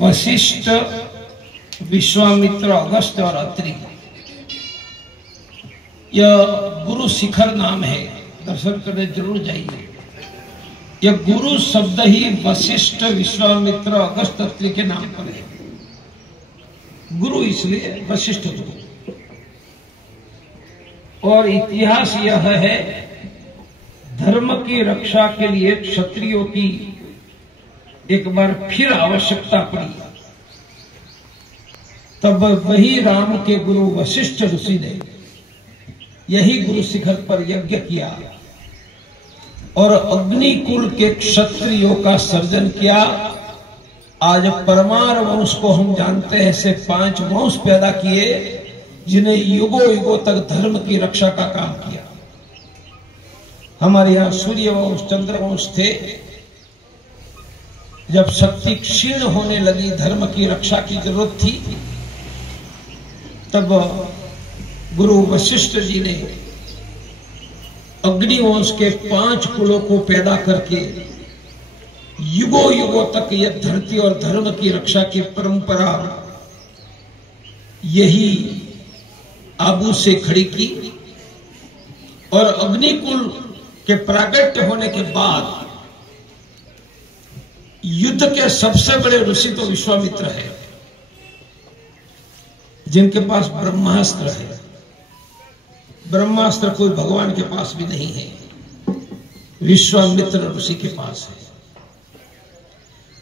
वशिष्ठ, विश्वामित्र, अगस्त्य और अत्रि, यह गुरु शिखर नाम है। दर्शन करने जरूर जाइए। यह गुरु शब्द ही वशिष्ठ, विश्वामित्र, अगस्त्य, अत्रि के नाम पर है। गुरु इसलिए वशिष्ठ गुरु। और इतिहास यह है, धर्म की रक्षा के लिए क्षत्रियों की एक बार फिर आवश्यकता पड़ी, तब वही राम के गुरु वशिष्ठ ऋषि ने यही गुरु शिखर पर यज्ञ किया और अग्निकुल के क्षत्रियों का सर्जन किया। आज परमार वंश को हम जानते हैं, ऐसे 5 वंश पैदा किए जिन्हें युगों युगों तक धर्म की रक्षा का काम किया। हमारे यहां सूर्य वंश, चंद्र वंश थे। जब शक्ति क्षीण होने लगी, धर्म की रक्षा की जरूरत थी, तब गुरु वशिष्ठ जी ने अग्निवंश के 5 कुलों को पैदा करके युगों युगों तक यह धरती और धर्म की रक्षा की परंपरा यही आबू से खड़ी की। और अग्निकुल के प्राकट्य होने के बाद युद्ध के सबसे बड़े ऋषि तो विश्वामित्र है, जिनके पास ब्रह्मास्त्र है। ब्रह्मास्त्र कोई भगवान के पास भी नहीं है, विश्वामित्र ऋषि के पास है।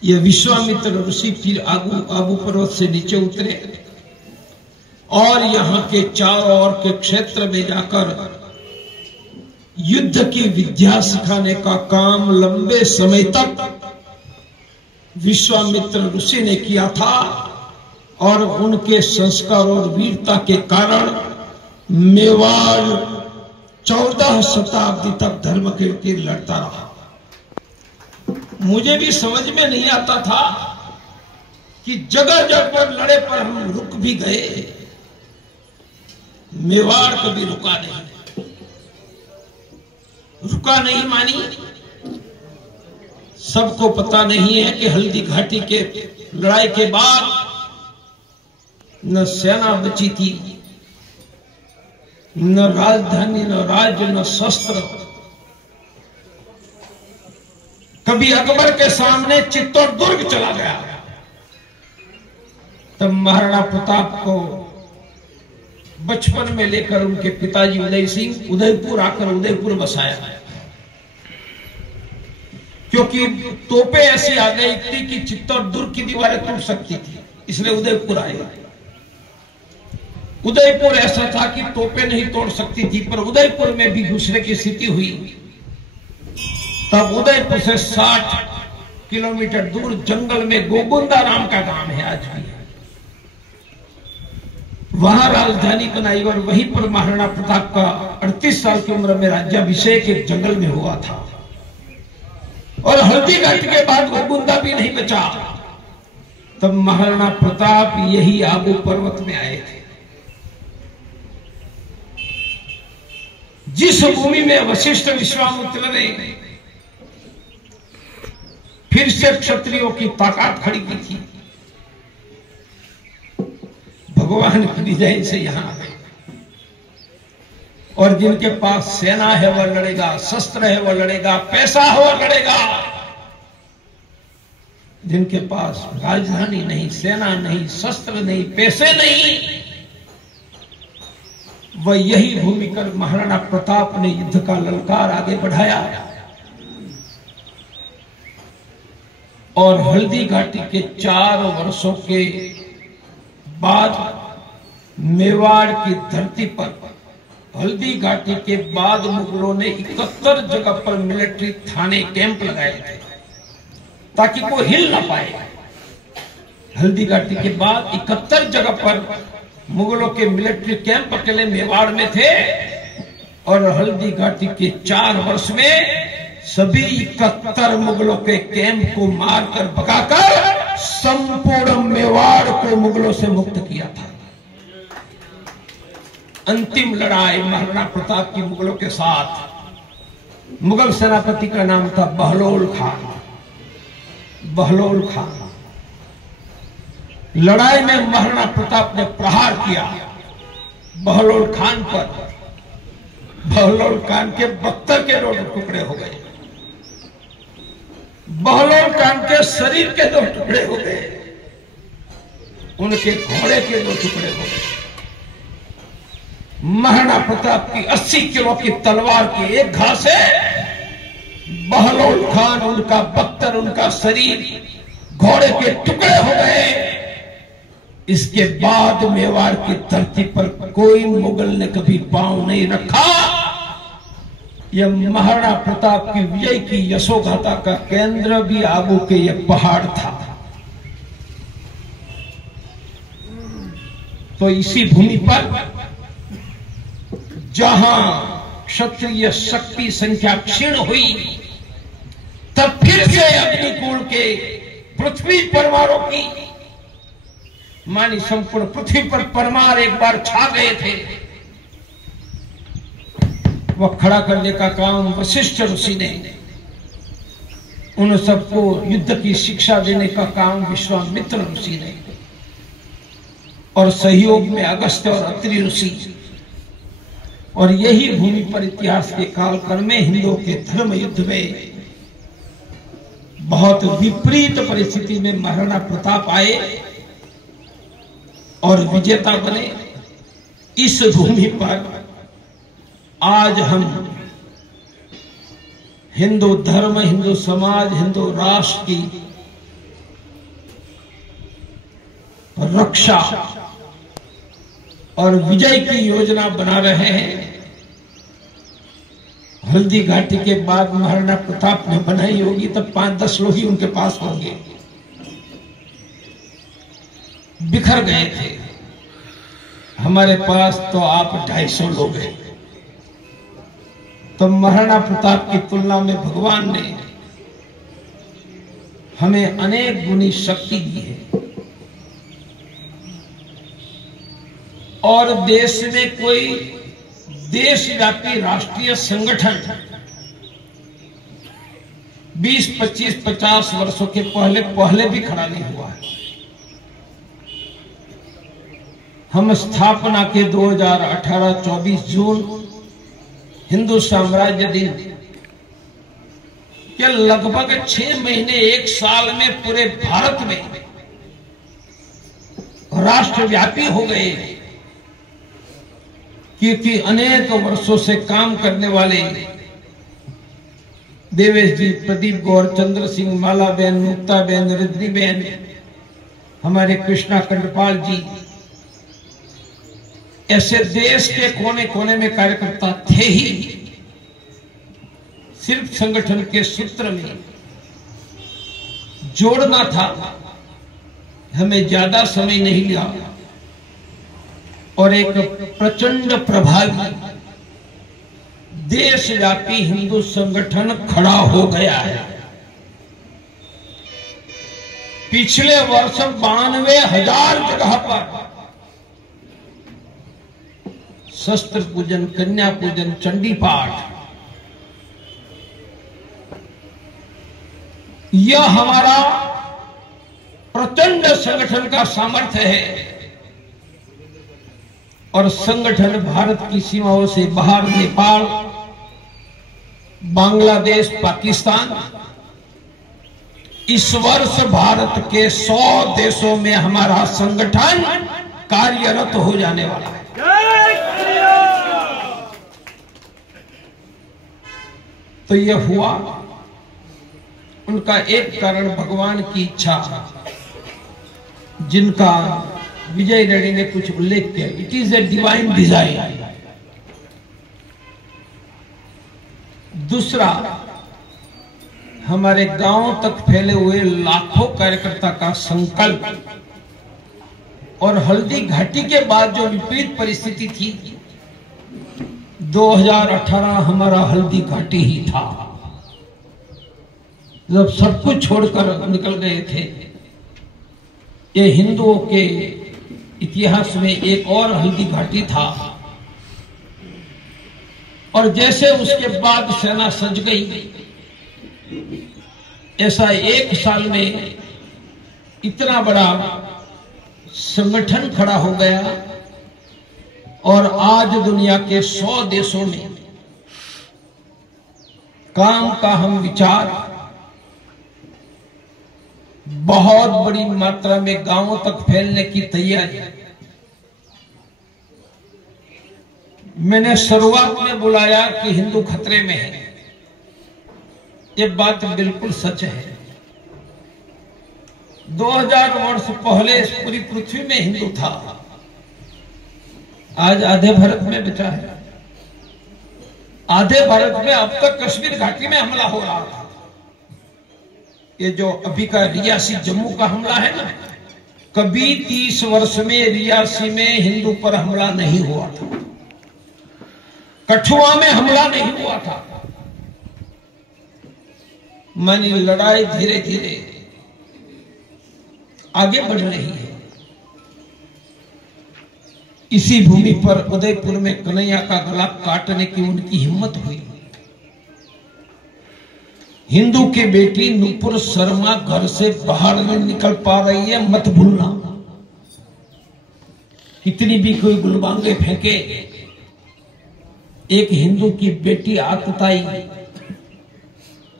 यह विश्वामित्र ऋषि फिर आबू पर्वत से नीचे उतरे और यहां के चारों ओर के क्षेत्र में जाकर युद्ध की विद्या सिखाने का काम लंबे समय तक विश्वामित्र ऋषि ने किया था। और उनके संस्कार और वीरता के कारण मेवाड़ 14 शताब्दी तक धर्म के लिए लड़ता रहा। मुझे भी समझ में नहीं आता था कि जगह जगह पर लड़े, पर हम रुक भी गए। मेवाड़ कभी रुका नहीं मानी। सबको पता नहीं है कि हल्दी घाटी के लड़ाई के बाद न सेना बची थी, न राजधानी, न राज्य, न शस्त्र। कभी अकबर के सामने चित्तौड़ दुर्ग चला गया, तब महाराणा प्रताप को बचपन में लेकर उनके पिताजी उदय सिंह उदयपुर आकर उदयपुर बसाया, क्योंकि तोपें ऐसी आ गई थी कि चित्तौड़ दुर्ग की दीवारें टूट सकती थी, इसलिए उदयपुर आए। उदयपुर ऐसा था कि तोपें नहीं तोड़ सकती थी, पर उदयपुर में भी घुसने की स्थिति हुई। तब उदयपुर से 60 किलोमीटर दूर जंगल में गोगुंदा राम का गांव है, आज भी वहां राजधानी बनाई और वहीं पर महाराणा प्रताप का 38 साल की उम्र में राज्याभिषेक एक जंगल में हुआ था। और हल्दी घाटी के बाद गोगुंदा भी नहीं बचा। तब महाराणा प्रताप यही आबू पर्वत में आए थे, जिस भूमि में वशिष्ठ विश्वामित्र ने फिर से क्षत्रियों की ताकत खड़ी की थी। भगवान की डिजाइन से यहां आ गए। और जिनके पास सेना है वह लड़ेगा, शस्त्र है वह लड़ेगा, पैसा है वह लड़ेगा। जिनके पास राजधानी नहीं, सेना नहीं, शस्त्र नहीं, पैसे नहीं, वह यही भूमि कर महाराणा प्रताप ने युद्ध का ललकार आगे बढ़ाया। और हल्दी घाटी के 4 वर्षों के बाद मेवाड़ की धरती पर, हल्दी घाटी के बाद मुगलों ने 71 जगह पर मिलिट्री थाने कैंप लगाए थे ताकि कोई हिल ना पाए। हल्दी घाटी के बाद 71 जगह पर मुगलों के मिलिट्री कैंप अकेले मेवाड़ में थे। और हल्दी घाटी के 4 वर्ष में सभी 71 मुगलों के कैंप को मारकर भगाकर संपूर्ण मेवाड़ को मुगलों से मुक्त किया था। अंतिम लड़ाई महाराणा प्रताप की मुगलों के साथ, मुगल सेनापति का नाम था बहलोल खान। बहलोल खान लड़ाई में महाराणा प्रताप ने प्रहार किया बहलोल खान पर। बहलोल खान के बख्तर के 2 टुकड़े हो गए, बहलोल खान के शरीर के 2 टुकड़े हो गए, उनके घोड़े के 2 टुकड़े हो गए। महाराणा प्रताप की 80 किलो की तलवार की एक घा से बहलोल खान, उनका बख्तर, उनका शरीर घोड़े के टुकड़े हो गए। इसके बाद मेवाड़ की धरती पर कोई मुगल ने कभी पांव नहीं रखा। यह महाराणा प्रताप की विजय की यशोगाथा का केंद्र भी आबू के यह पहाड़ था। तो इसी भूमि पर जहां क्षत्रिय शक्ति संख्या क्षीण हुई, तब फिर से अग्निकुल के पृथ्वी परमारों की मानी संपूर्ण पृथ्वी पर परमार एक बार छा गए थे। वह खड़ा करने का काम वशिष्ठ ऋषि ने, उन सबको युद्ध की शिक्षा देने का काम विश्वामित्र ऋषि ने, और सहयोग में अगस्त्य और अत्रि ऋषि। और यही भूमि पर इतिहास के कालक्रम में हिंदुओं के धर्म युद्ध में बहुत विपरीत परिस्थिति में महाराणा प्रताप आए और विजेता बने। इस भूमि पर आज हम हिंदू धर्म, हिंदू समाज, हिंदू राष्ट्र की रक्षा और विजय की योजना बना रहे हैं। हल्दी घाटी के बाद महाराणा प्रताप ने बनाई होगी तब 5-10 लोग ही उनके पास होंगे, बिखर गए थे। हमारे पास तो आप 250 लोग हैं। तो महाराणा प्रताप की तुलना में भगवान ने हमें अनेक गुनी शक्ति दी है। और देश में कोई देशव्यापी राष्ट्रीय संगठन 20, 25, 50 वर्षों के पहले भी खड़ा नहीं हुआ है। हम स्थापना के 2018 24 जून हिंदू साम्राज्य दिन के लगभग 6 महीने 1 साल में पूरे भारत में राष्ट्रव्यापी हो गए, क्योंकि अनेक वर्षों से काम करने वाले देवेश जी, प्रदीप गौर, चंद्र सिंह, मालाबेन, मुक्ताबेन, रजनीबेन, हमारे कृष्णा कंडपाल जी, ऐसे देश के कोने कोने में कार्यकर्ता थे ही। सिर्फ संगठन के सूत्र में जोड़ना था, हमें ज्यादा समय नहीं लिया और एक प्रचंड प्रभावी देशव्यापी हिंदू संगठन खड़ा हो गया है। पिछले वर्ष 92,000 जगह पर शस्त्र पूजन, कन्या पूजन, चंडी पाठ, यह हमारा प्रचंड संगठन का सामर्थ्य है। और संगठन भारत की सीमाओं से बाहर नेपाल, बांग्लादेश, पाकिस्तान, इस वर्ष भारत के 100 देशों में हमारा संगठन कार्यरत हो जाने वाला है। तो यह हुआ उनका एक कारण भगवान की इच्छा, जिनका विजय रेड्डी ने कुछ उल्लेख किया। It is a divine design. दूसरा, हमारे गांव तक फैले हुए लाखों कार्यकर्ता का संकल्प, और हल्दी घाटी के बाद जो विपरीत परिस्थिति थी, 2018 हमारा हल्दी घाटी ही था, जब सब कुछ छोड़कर निकल गए थे। ये हिंदुओं के इतिहास में एक और हल्दी घाटी था। और जैसे उसके बाद सेना सज गई, ऐसा 1 साल में इतना बड़ा संगठन खड़ा हो गया और आज दुनिया के 100 देशों में काम का हम विचार बहुत बड़ी मात्रा में गांवों तक फैलने की तैयारी। मैंने शुरुआत में बुलाया कि हिंदू खतरे में है, ये बात बिल्कुल सच है। 2000 वर्ष पहले इस पूरी पृथ्वी में हिंदू था, आज आधे भारत में बचा है। आधे भारत में अब तक कश्मीर घाटी में हमला हो रहा था। ये जो अभी का रियासी जम्मू का हमला है ना, कभी 30 वर्ष में रियासी में हिंदू पर हमला नहीं हुआ था, कठुआ में हमला नहीं हुआ था। मानी लड़ाई धीरे धीरे आगे बढ़ रही है। इसी भूमि पर उदयपुर में कन्हैया का गला काटने की उनकी हिम्मत हुई। हिंदू की बेटी नुपुर शर्मा घर से बाहर नहीं निकल पा रही है, मत भूलना। कितनी भी कोई गुलबांगे फेंके, एक हिंदू की बेटी आतताई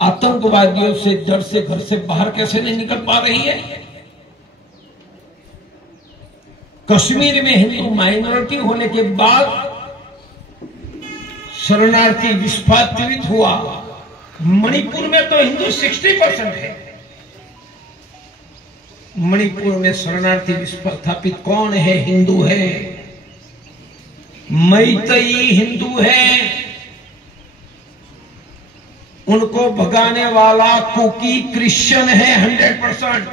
आतंकवादियों से डर से घर से बाहर कैसे नहीं निकल पा रही है। कश्मीर में हिंदू माइनॉरिटी होने के बाद शरणार्थी विस्थापित हुआ। मणिपुर में तो हिंदू 60% है। मणिपुर में शरणार्थी विस्थापित कौन है? हिंदू है। मैतई हिंदू है, उनको भगाने वाला कुकी क्रिश्चियन है 100%।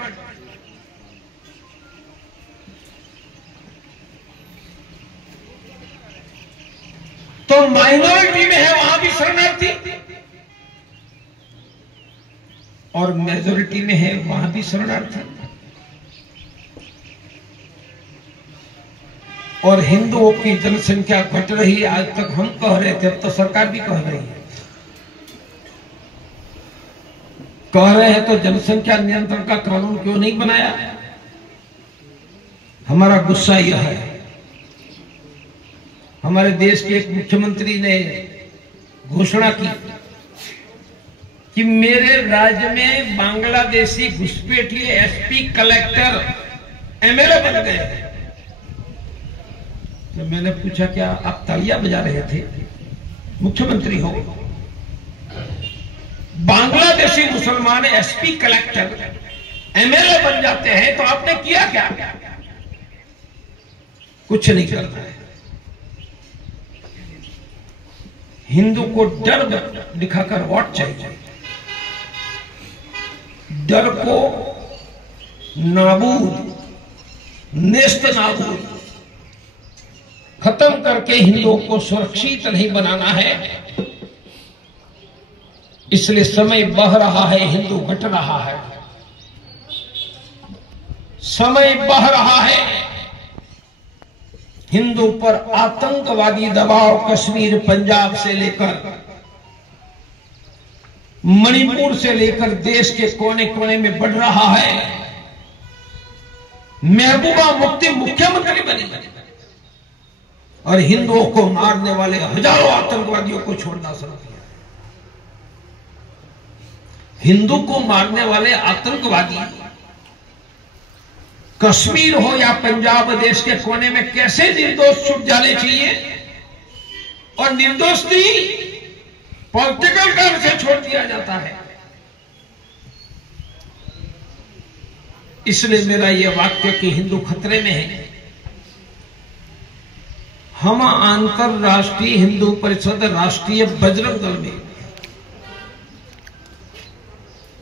तो माइनॉरिटी में है वहां भी शरणार्थी, और मेजोरिटी में है वहां भी शरणार्थी। और हिंदुओं की जनसंख्या घट रही है। आज तक हम कह रहे थे, अब तो सरकार भी कह रही है। कह रहे हैं तो जनसंख्या नियंत्रण का कानून क्यों नहीं बनाया? हमारा गुस्सा यह है, हमारे देश के एक मुख्यमंत्री ने घोषणा की कि मेरे राज्य में बांग्लादेशी घुसपैठिए एसपी, कलेक्टर, एमएलए बन गए। तो मैंने पूछा, क्या आप तालियां बजा रहे थे? मुख्यमंत्री हो, बांग्लादेशी मुसलमान एसपी, कलेक्टर, एमएलए बन जाते हैं, तो आपने किया क्या? कुछ नहीं करना है। हिंदू को डर दिखाकर वोट चाहिए। डर को नाबूद, नेस्त नाबूद खत्म करके हिंदुओं को सुरक्षित नहीं बनाना है। इसलिए समय बह रहा है, हिंदू घट रहा है। समय बह रहा है, हिंदू पर आतंकवादी दबाव कश्मीर, पंजाब से लेकर मणिपुर से लेकर देश के कोने कोने में बढ़ रहा है। महबूबा मुफ्ती मुख्यमंत्री बनी और हिंदुओं को मारने वाले हजारों आतंकवादियों को छोड़ना शुरू किया। हिंदू को मारने वाले आतंकवादी कश्मीर हो या पंजाब, देश के कोने में कैसे निर्दोष छूट जाने चाहिए? और निर्दोष नहीं, पॉलिटिकल कारण से छोड़ दिया जाता है। इसलिए मेरा यह वाक्य कि हिंदू खतरे में है। हम अंतरराष्ट्रीय हिंदू परिषद, राष्ट्रीय बजरंग दल में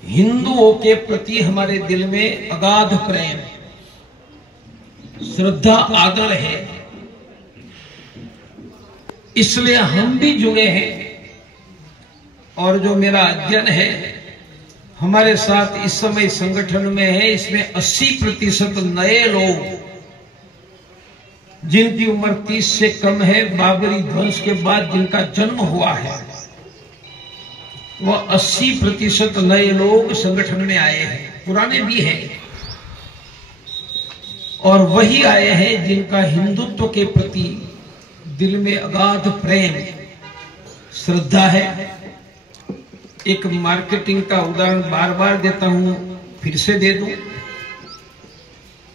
हिंदुओं के प्रति हमारे दिल में अगाध प्रेम, श्रद्धा, आदर है। इसलिए हम भी जुड़े हैं। और जो मेरा अध्ययन है, हमारे साथ इस समय संगठन में है, इसमें 80% नए लोग जिनकी उम्र 30 से कम है, बाबरी ध्वंस के बाद जिनका जन्म हुआ है, वह 80% नए लोग संगठन में आए हैं। पुराने भी हैं और वही आए हैं जिनका हिंदुत्व के प्रति दिल में अगाध प्रेम श्रद्धा है। एक मार्केटिंग का उदाहरण बार बार देता हूं, फिर से दे दूं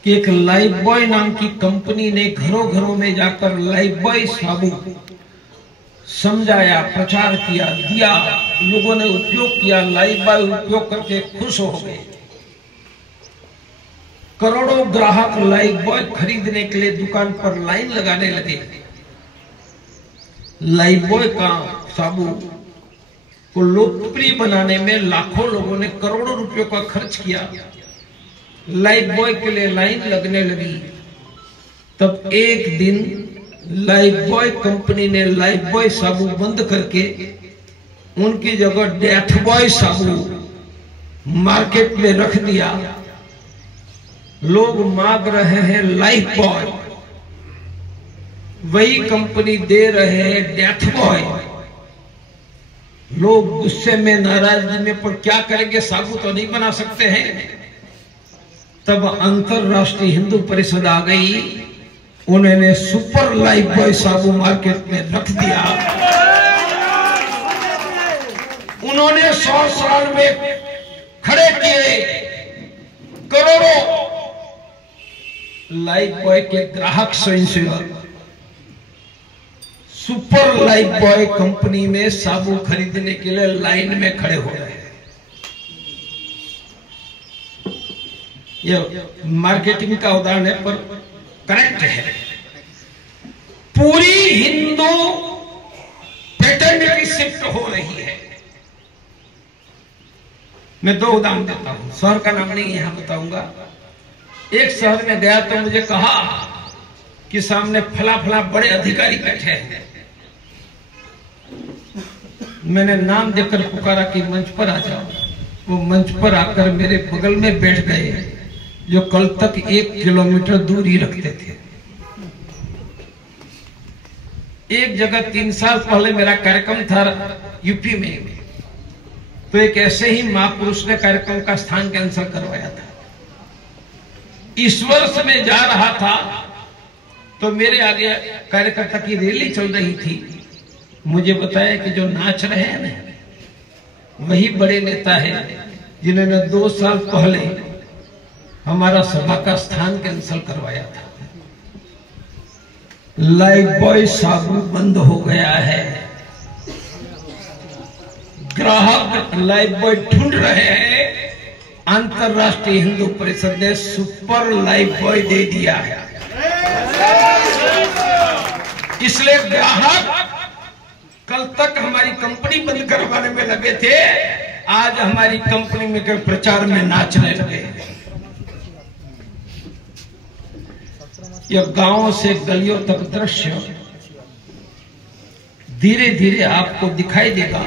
कि एक लाइफ बॉय नाम की कंपनी ने घरों घरों में जाकर लाइफ बॉय साबुन समझाया, प्रचार किया, दिया, लोगों ने उपयोग किया, लाइफ बॉय उपयोग करके खुश हो गए। करोड़ों ग्राहक लाइफ बॉय खरीदने के लिए दुकान पर लाइन लगाने लगे। लाइफ बॉय का साबुन को लोकप्रिय बनाने में लाखों लोगों ने करोड़ों रुपयों का खर्च किया। लाइफ बॉय के लिए लाइन लगने लगी। तब एक दिन लाइफ बॉय कंपनी ने लाइफ बॉय साबुन बंद करके उनकी जगह डेथ बॉय साबुन मार्केट में रख दिया। लोग मांग रहे हैं लाइफ बॉय, वही कंपनी दे रहे हैं डेथ बॉय। लोग गुस्से में, नाराजगी में, पर क्या करेंगे, साबुन तो नहीं बना सकते हैं। तब अंतरराष्ट्रीय हिंदू परिषद आ गई, उन्होंने सुपर लाइफ बॉय साबुन मार्केट में रख दिया। उन्होंने 100 साल में खड़े किए करोड़ों लाइफ बॉय के ग्राहक स्वयंसेवक सुपर लाइफ बॉय कंपनी में साबुन खरीदने के लिए लाइन में खड़े हो रहे हैं। यह मार्केटिंग का उदाहरण है, पर करेक्ट है। पूरी हिंदू फ्रेटर्निटी शिफ्ट हो रही है। मैं 2 उदाहरण देता हूं, शहर का नाम नहीं यहां बताऊंगा। एक शहर में गया तो मुझे कहा कि सामने फला फला बड़े अधिकारी बैठे हैं। मैंने नाम देकर पुकारा कि मंच पर आ जाओ। वो मंच पर आकर मेरे बगल में बैठ गए, जो कल तक 1 किलोमीटर दूर ही रखते थे। एक जगह 3 साल पहले मेरा कार्यक्रम था यूपी में, तो एक ऐसे ही महापुरुष ने कार्यक्रम का स्थान कैंसिल करवाया था। इस वर्ष में जा रहा था तो मेरे आगे कार्यकर्ता की रैली चल रही थी। मुझे बताया कि जो नाच रहे हैं ना, वही बड़े नेता हैं जिन्होंने 2 साल पहले हमारा सभा का स्थान कैंसिल करवाया था। लाइफ बॉय साबुन बंद हो गया है। ग्राहक लाइफ बॉय ढूंढ रहे हैं। अंतरराष्ट्रीय हिंदू परिषद ने सुपर लाइफ बॉय दे दिया है। इसलिए ग्राहक कल तक हमारी कंपनी बंद करवाने में लगे थे, आज हमारी कंपनी में के प्रचार में नाचने लगे। यह गांवों से गलियों तक दृश्य धीरे धीरे आपको दिखाई देगा।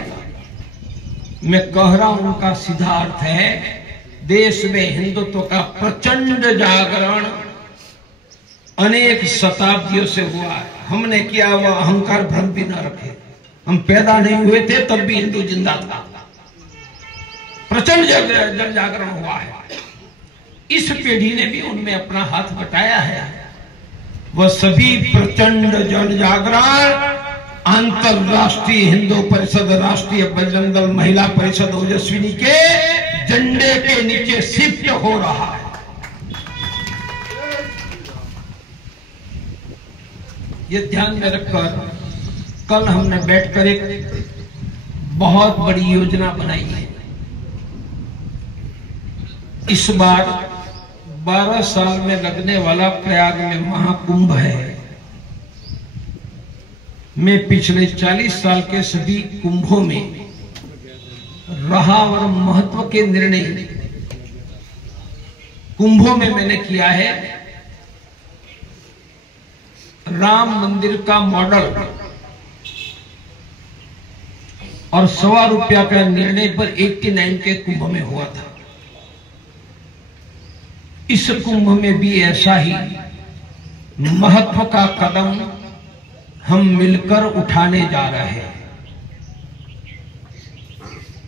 मैं कह रहा हूं, उनका सीधा अर्थ है, देश में हिंदुत्व का प्रचंड जागरण अनेक शताब्दियों से हुआ है। हमने किया हुआ अहंकार भ्रम भी न रखे। हम पैदा नहीं हुए थे तब भी हिंदू जिंदा था। प्रचंड जन जागरण हुआ है। इस पीढ़ी ने भी उनमें अपना हाथ बटाया है। वह सभी प्रचंड जन जागरण अंतरराष्ट्रीय हिंदू परिषद, राष्ट्रीय बजरंग दल, महिला परिषद ओजस्विनी के झंडे के नीचे शिफ्ट हो रहा है। ये ध्यान में रखकर कल हमने बैठकर एक बहुत बड़ी योजना बनाई है। इस बार 12 साल में लगने वाला प्रयाग में महाकुंभ है। मैं पिछले 40 साल के सभी कुंभों में रहा और महत्व के निर्णय कुंभों में मैंने किया है। राम मंदिर का मॉडल और ₹1.25 का निर्णय पर 89 के कुंभ में हुआ था। इस कुंभ में भी ऐसा ही महत्व का कदम हम मिलकर उठाने जा रहे हैं।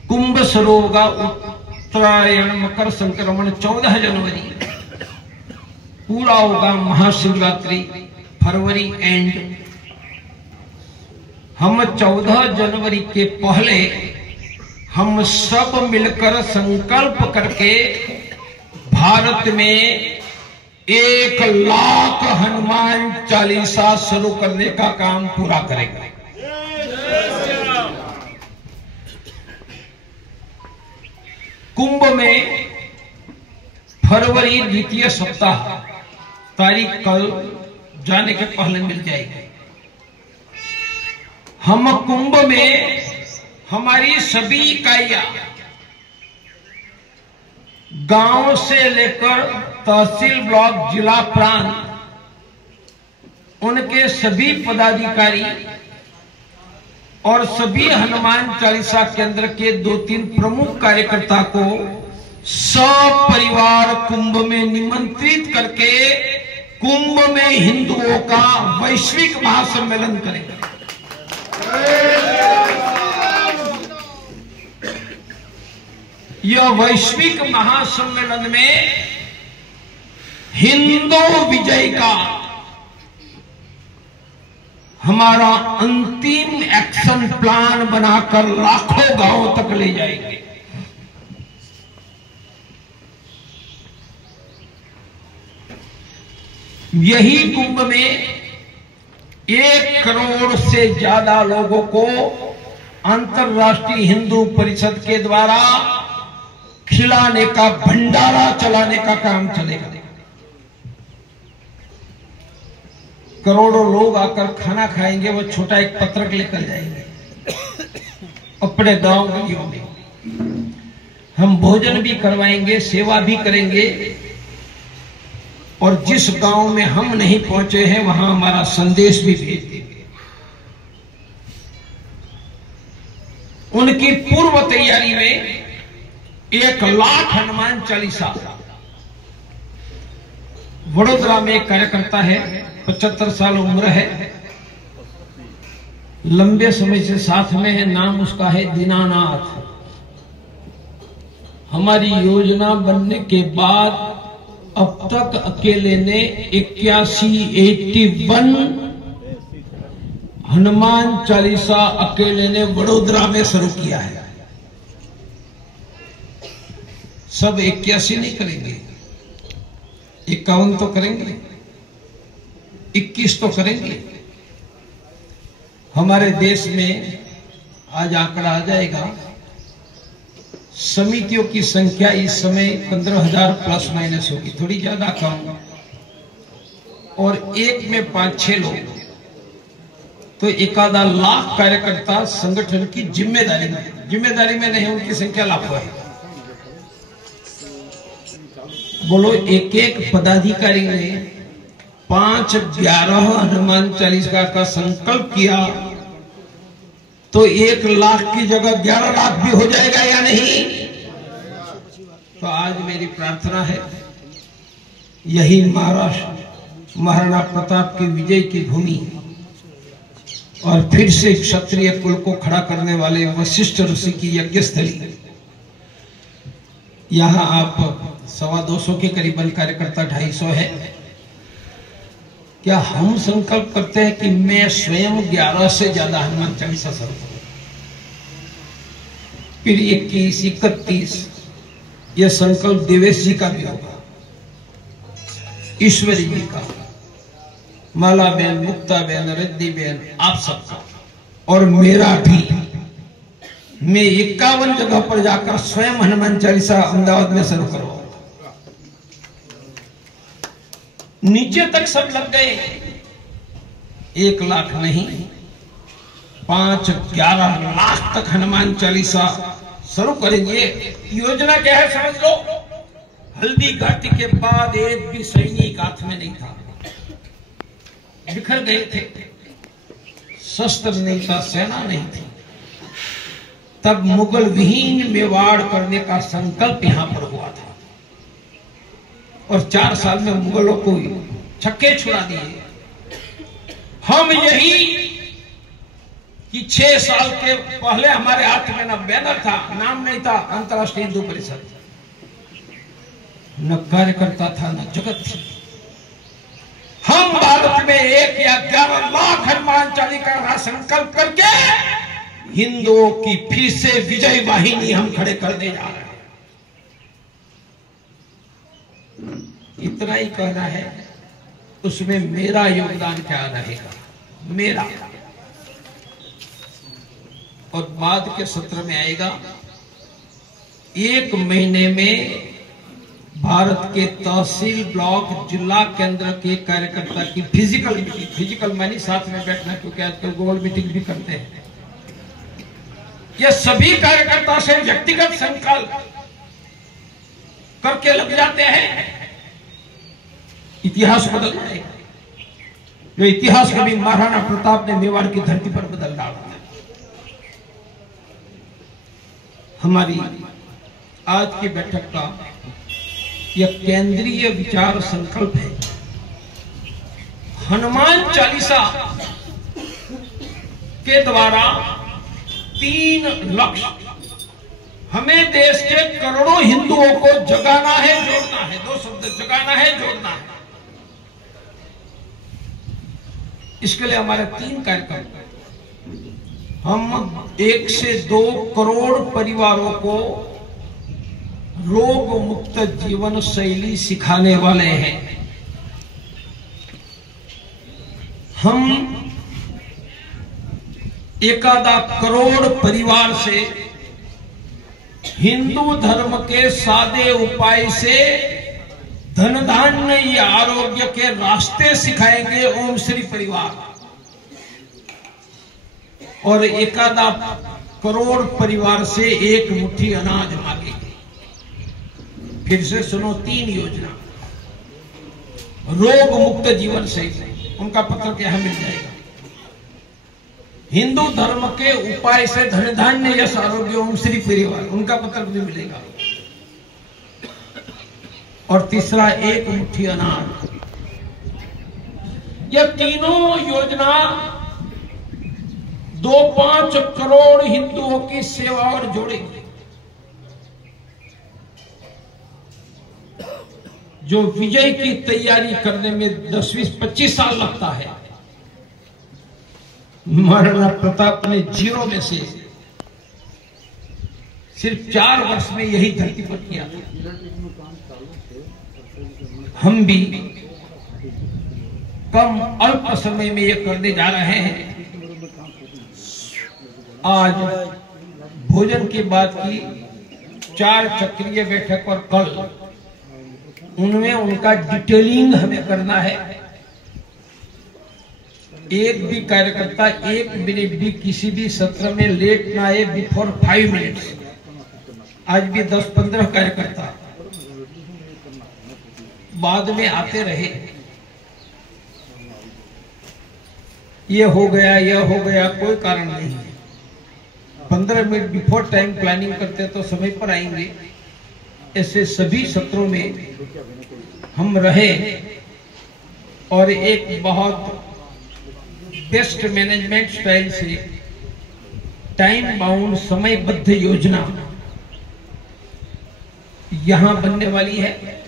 कुंभ सरोवर उत्तरायण मकर संक्रमण 14 जनवरी पूरा होगा महाशिवरात्रि फरवरी एंड। हम 14 जनवरी के पहले हम सब मिलकर संकल्प करके भारत में 1 लाख हनुमान चालीसा शुरू करने का काम पूरा करेंगे। कुंभ में फरवरी द्वितीय सप्ताह, तारीख कल जाने के पहले मिल जाएगी। हम कुंभ में हमारी सभी इकाइयां गांव से लेकर तहसील, ब्लॉक, जिला, प्रांत, उनके सभी पदाधिकारी और सभी हनुमान चालीसा केंद्र के 2-3 प्रमुख कार्यकर्ता को सपरिवार कुंभ में निमंत्रित करके कुंभ में हिंदुओं का वैश्विक महासम्मेलन करेंगे। यह वैश्विक महासम्मेलन में हिंदू विजय का हमारा अंतिम एक्शन प्लान बनाकर लाखों गांवों तक ले जाएंगे। यही कुंभ में 1 करोड़ से ज्यादा लोगों को अंतर्राष्ट्रीय हिंदू परिषद के द्वारा खिलाने का, भंडारा चलाने का काम चलेगा। करोड़ों लोग आकर खाना खाएंगे, वो छोटा एक पत्रक लेकर जाएंगे अपने गांव गलियों में। हम भोजन भी करवाएंगे, सेवा भी करेंगे, और जिस गांव में हम नहीं पहुंचे हैं वहां हमारा संदेश भी भेज देंगे। उनकी पूर्व तैयारी में 1 लाख हनुमान चालीसा। वडोदरा में एक कार्यकर्ता है, 75 साल उम्र है, लंबे समय से साथ में है, नाम उसका है दीनानाथ। हमारी योजना बनने के बाद अब तक अकेले ने 81 हनुमान चालीसा अकेले ने वडोदरा में शुरू किया है। सब 81 नहीं करेंगे, 51 तो करेंगे, 21 तो करेंगे। हमारे देश में आज आंकड़ा आ जाएगा, समितियों की संख्या इस समय 15,000 प्लस माइनस होगी, थोड़ी ज्यादा कम, और एक में 5-6 लोग, तो 1-आधा लाख कार्यकर्ता संगठन की जिम्मेदारी में नहीं, उनकी संख्या लाखों है। बोलो, एक पदाधिकारी ने 5-11 हनुमान चालीसा का संकल्प किया तो 1 लाख की जगह 11 लाख भी हो जाएगा या नहीं? तो आज मेरी प्रार्थना है, यही महाराष्ट्र महाराणा प्रताप की विजय की भूमि और फिर से क्षत्रिय कुल को खड़ा करने वाले वशिष्ठ ऋषि की यज्ञस्थली, यहां आप 225 के करीबन कार्यकर्ता, 250 है। क्या हम संकल्प करते हैं कि मैं स्वयं 11 से ज्यादा हनुमान चालीसा शुरू करूं, फिर 21, 31, यह संकल्प देवेश जी का भी होगा, ईश्वरी जी का, माला बहन, मुक्ता बहन, रिद्धि बहन, आप सबका, और मेरा भी। मैं 51 जगह पर जाकर स्वयं हनुमान चालीसा अहमदाबाद में शुरू करूंगा। नीचे तक सब लग गए, 1 लाख नहीं, 5-11 लाख तक हनुमान चालीसा शुरू करेंगे। योजना क्या है समझ लो। हल्दी घाटी के बाद एक भी सैनिक हाथ में नहीं था, बिखर गए थे, शस्त्र नहीं था, सेना नहीं थी। तब मुगल विहीन मेवाड़ करने का संकल्प यहां पर हुआ था, और 4 साल में मुगलों को छक्के छुड़ा दिए। हम यही कि 6 साल के पहले हमारे हाथ में न बैनर था, नाम नहीं था अंतर्राष्ट्रीय हिंदू परिषद, न कार्यकर्ता था, न जगत थी। हम भारत में 1 या 11 लाख हनुमान चालीसा का संकल्प करके हिंदुओं की फिर से विजय वाहिनी हम खड़े करने जा रहे हैं। इतना ही कहना है, उसमें मेरा योगदान क्या रहेगा, मेरा। और बाद के सत्र में आएगा 1 महीने में भारत के तहसील, ब्लॉक, जिला केंद्र के कार्यकर्ता की फिजिकल मीटिंग, फिजिकल मानी साथ में बैठना, क्योंकि आजकल गूगल मीटिंग भी करते हैं। ये सभी कार्यकर्ता से व्यक्तिगत संकल्प करके लग जाते हैं, इतिहास बदल जाएगा। जो इतिहास कभी महाराणा प्रताप ने मेवाड़ की धरती पर बदल डाला था। हमारी आज की बैठक का यह केंद्रीय विचार संकल्प है। हनुमान चालीसा के द्वारा 3 लक्ष्य हमें देश के करोड़ों हिंदुओं को जगाना है, जोड़ना है। 2 शब्द, जगाना है, जोड़ना है। इसके लिए हमारे 3 कार्यक्रम, हम 1 से 2 करोड़ परिवारों को रोग मुक्त जीवन शैली सिखाने वाले हैं। हम 1 करोड़ परिवार से हिंदू धर्म के सादे उपाय से धन धान्य या आरोग्य के रास्ते सिखाएंगे। ओम श्री परिवार। और 1 करोड़ परिवार से 1 मुट्ठी अनाज मांगेंगे। फिर से सुनो, 3 योजना। रोग मुक्त जीवन शैली, उनका पत्र क्या मिल जाएगा। हिंदू धर्म के उपाय से धन धान्य यश आरोग्य ओम श्री परिवार, उनका पत्र भी मिलेगा। और तीसरा 1 मुट्ठी अनाज। यह तीनों योजना 2-5 करोड़ हिंदुओं की सेवा और जोड़ेगी। जो विजय की तैयारी करने में 10-20-25 साल लगता है, महाराणा प्रताप ने 0 में से सिर्फ 4 वर्ष में यही धरती पर किया था। हम भी कम अल्प समय में ये करने जा रहे हैं। आज भोजन के बाद की 4 चक्रीय बैठक और कल उनमें उनका डिटेलिंग हमें करना है। एक भी कार्यकर्ता 1 मिनट भी किसी भी सत्र में लेट ना आए बिफोर 5 मिनट्स। आज भी 10-15 कार्यकर्ता बाद में आते रहे, ये हो गया, यह हो गया, कोई कारण नहीं है। 15 मिनट बिफोर टाइम प्लानिंग करते तो समय पर आएंगे। ऐसे सभी सत्रों में हम रहे और एक बहुत बेस्ट मैनेजमेंट स्टाइल से टाइम बाउंड समयबद्ध योजना यहां बनने वाली है।